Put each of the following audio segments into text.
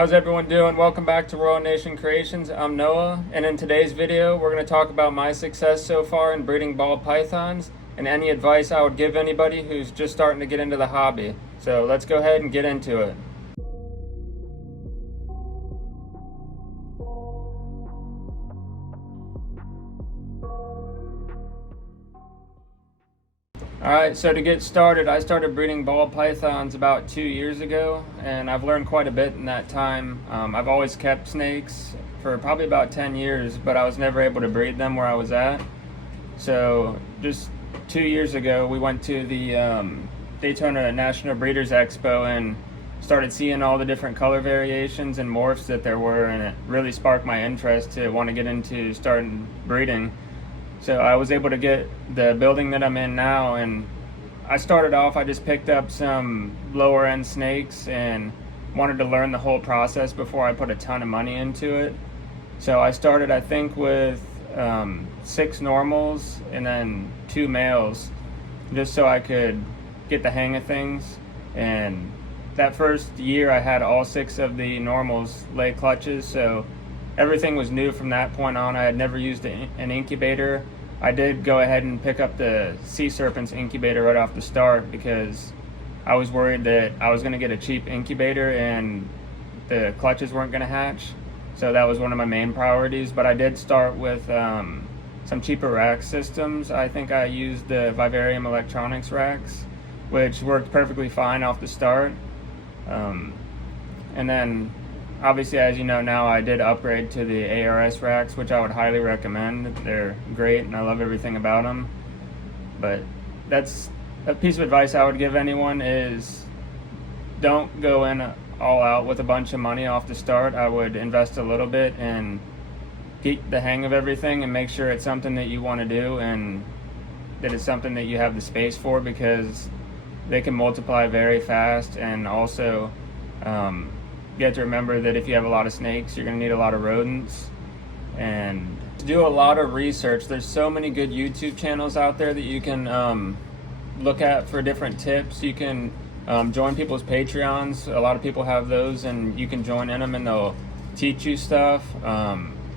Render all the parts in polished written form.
How's everyone doing? Welcome back to Royal Nation Creations. I'm Noah, and in today's video, we're going to talk about my success so far in breeding ball pythons and any advice I would give anybody who's just starting to get into the hobby. So let's go ahead and get into it. Alright, so to get started, I started breeding ball pythons about 2 years ago, and I've learned quite a bit in that time. I've always kept snakes for probably about 10 years, but I was never able to breed them where I was at. So just 2 years ago, we went to the Daytona National Breeders Expo and started seeing all the different color variations and morphs that there were, and it really sparked my interest to want to get into starting breeding. So I was able to get the building that I'm in now, and I started off, I just picked up some lower end snakes and wanted to learn the whole process before I put a ton of money into it. So I started, I think, with 6 normals and then 2 males, just so I could get the hang of things. And that first year I had all 6 of the normals lay clutches, so everything was new from that point on. I had never used an incubator. I did go ahead and pick up the Sea Serpents incubator right off the start because I was worried that I was going to get a cheap incubator and the clutches weren't going to hatch. So that was one of my main priorities. But I did start with some cheaper rack systems. I think I used the Vivarium Electronics racks, which worked perfectly fine off the start. And then obviously, as you know now, I did upgrade to the ARS racks, which I would highly recommend. They're great and I love everything about them. But that's a piece of advice I would give anyone is don't go in all out with a bunch of money off the start. I would invest a little bit and get the hang of everything and make sure it's something that you want to do and that it's something that you have the space for, because they can multiply very fast. And also you have to remember that if you have a lot of snakes, you're going to need a lot of rodents. And to do a lot of research, there's so many good YouTube channels out there that you can look at for different tips. You can join people's Patreons. A lot of people have those, and you can join in them and they'll teach you stuff.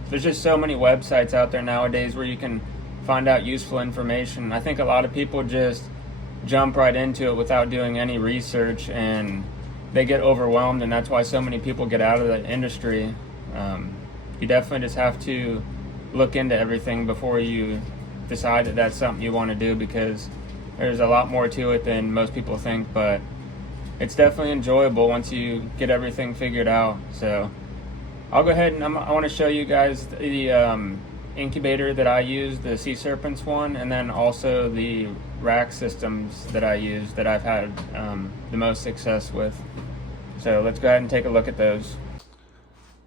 There's just so many websites out there nowadays where you can find out useful information. I think a lot of people just jump right into it without doing any research, and they get overwhelmed, and that's why so many people get out of the industry. You definitely just have to look into everything before you decide that that's something you want to do, because there's a lot more to it than most people think, but it's definitely enjoyable once you get everything figured out. So I'll go ahead and I want to show you guys the incubator that I use, the Sea Serpents one, and then also the rack systems that I use that I've had the most success with. So let's go ahead and take a look at those.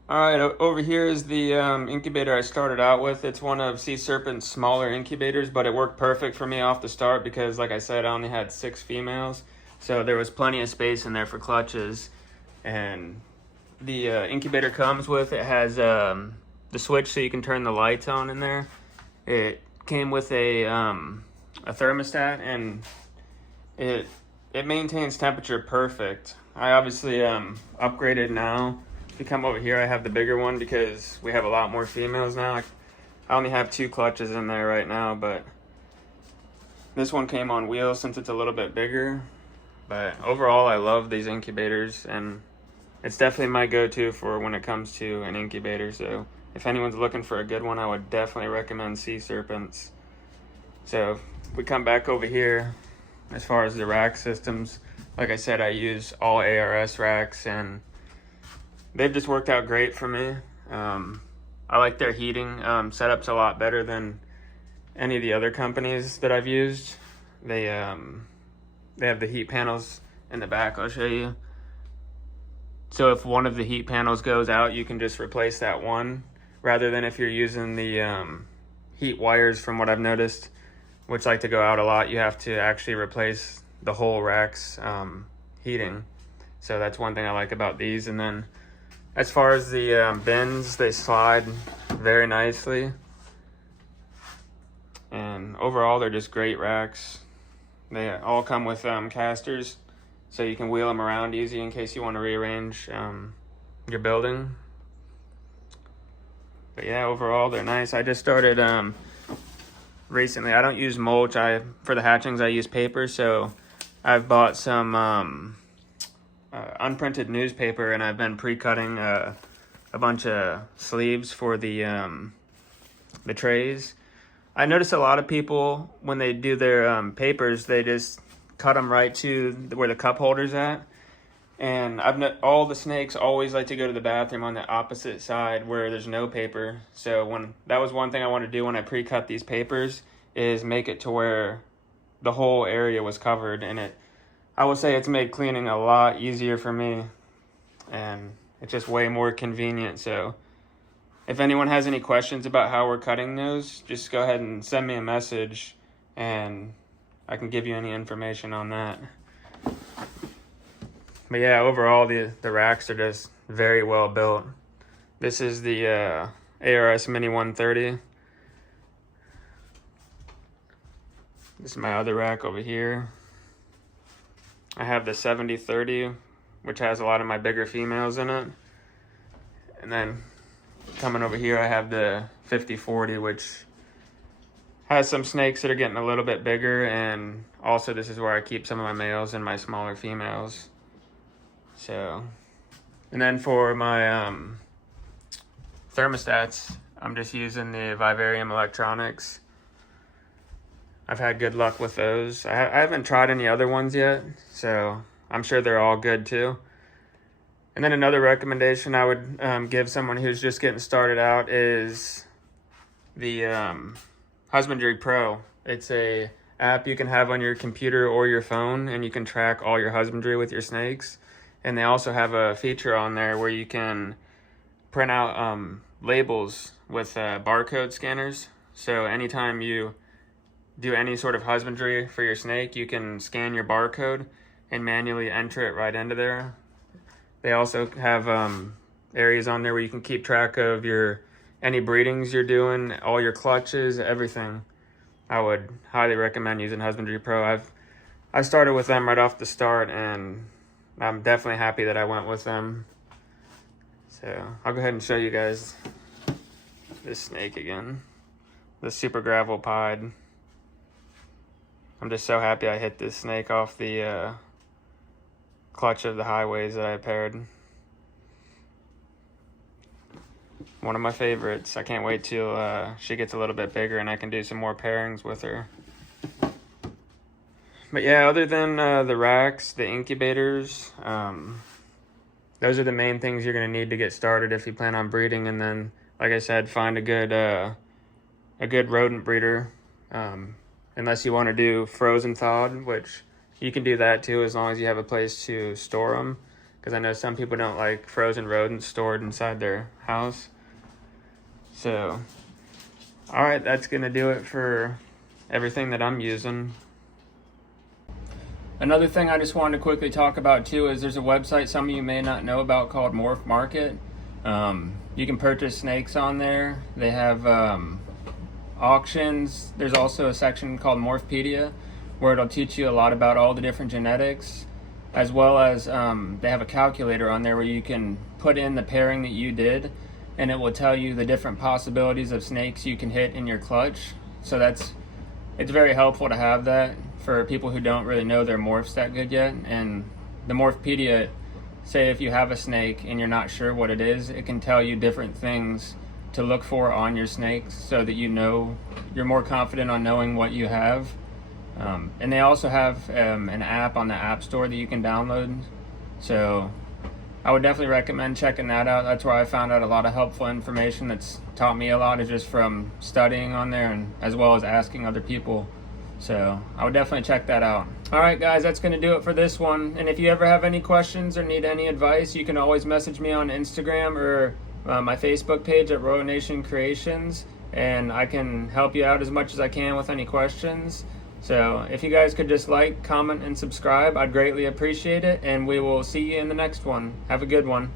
Alright, over here is the incubator I started out with. It's one of Sea Serpent's smaller incubators, but it worked perfect for me off the start because, like I said, I only had 6 females. So there was plenty of space in there for clutches. And the incubator comes with, it has the switch so you can turn the lights on in there. It came with a thermostat, and it maintains temperature perfect. I obviously upgraded now. If you come over here, I have the bigger one because we have a lot more females now. I only have 2 clutches in there right now, but this one came on wheels since it's a little bit bigger. But overall, I love these incubators, and it's definitely my go-to for when it comes to an incubator. So if anyone's looking for a good one, I would definitely recommend Sea Serpents. So if we come back over here, as far as the rack systems, like I said, I use all ARS racks, and they've just worked out great for me. I like their heating setups a lot better than any of the other companies that I've used. They have the heat panels in the back. I'll show you. So if one of the heat panels goes out, you can just replace that one, rather than if you're using the heat wires, from what I've noticed, which like to go out a lot, you have to actually replace the whole rack's heating. So that's one thing I like about these. And then as far as the bins, they slide very nicely, and overall they're just great racks. They all come with casters, so you can wheel them around easy in case you want to rearrange your building. But yeah, overall they're nice. I just started recently. I don't use mulch. For the hatchings I use paper, so I've bought some unprinted newspaper, and I've been pre-cutting a bunch of sleeves for the trays. I notice a lot of people, when they do their papers, they just cut them right to where the cup holder's at. And all the snakes always like to go to the bathroom on the opposite side where there's no paper. So that was one thing I wanted to do when I pre-cut these papers, is make it to where the whole area was covered. And I will say it's made cleaning a lot easier for me, and it's just way more convenient. So if anyone has any questions about how we're cutting those, just go ahead and send me a message and I can give you any information on that. But yeah, overall the racks are just very well built. This is the ARS Mini 130. This is my other rack over here. I have the 7030, which has a lot of my bigger females in it. And then coming over here, I have the 5040, which has some snakes that are getting a little bit bigger. And also this is where I keep some of my males and my smaller females. So, and then for my thermostats, I'm just using the Vivarium Electronics. I've had good luck with those. I haven't tried any other ones yet, so I'm sure they're all good too. And then another recommendation I would give someone who's just getting started out is the Husbandry Pro. It's a app you can have on your computer or your phone, and you can track all your husbandry with your snakes. And they also have a feature on there where you can print out labels with barcode scanners. So anytime you do any sort of husbandry for your snake, you can scan your barcode and manually enter it right into there. They also have areas on there where you can keep track of any breedings you're doing, all your clutches, everything. I would highly recommend using Husbandry Pro. I started with them right off the start, and I'm definitely happy that I went with them. So I'll go ahead and show you guys this snake again. The Super Gravel Pied. I'm just so happy I hit this snake off the clutch of the highways that I paired. One of my favorites. I can't wait till she gets a little bit bigger and I can do some more pairings with her. But yeah, other than the racks, the incubators, those are the main things you're going to need to get started if you plan on breeding. And then, like I said, find a good rodent breeder. Unless you want to do frozen thawed, which you can do that too, as long as you have a place to store them. Because I know some people don't like frozen rodents stored inside their house. So, all right, that's going to do it for everything that I'm using. Another thing I just wanted to quickly talk about too is there's a website some of you may not know about called Morph Market. You can purchase snakes on there. They have auctions. There's also a section called Morphpedia where it'll teach you a lot about all the different genetics, as well as they have a calculator on there where you can put in the pairing that you did, and it will tell you the different possibilities of snakes you can hit in your clutch. So it's very helpful to have that for people who don't really know their morphs that good yet. And the Morphpedia, say if you have a snake and you're not sure what it is, it can tell you different things to look for on your snakes so that you know you're more confident on knowing what you have. And they also have an app on the App Store that you can download. So I would definitely recommend checking that out. That's where I found out a lot of helpful information that's taught me a lot, is just from studying on there and as well as asking other people. So I would definitely check that out. All right, guys, that's going to do it for this one. And if you ever have any questions or need any advice, you can always message me on Instagram or my Facebook page at Royal Nation Creations, and I can help you out as much as I can with any questions. So if you guys could just like, comment, and subscribe, I'd greatly appreciate it, and we will see you in the next one. Have a good one.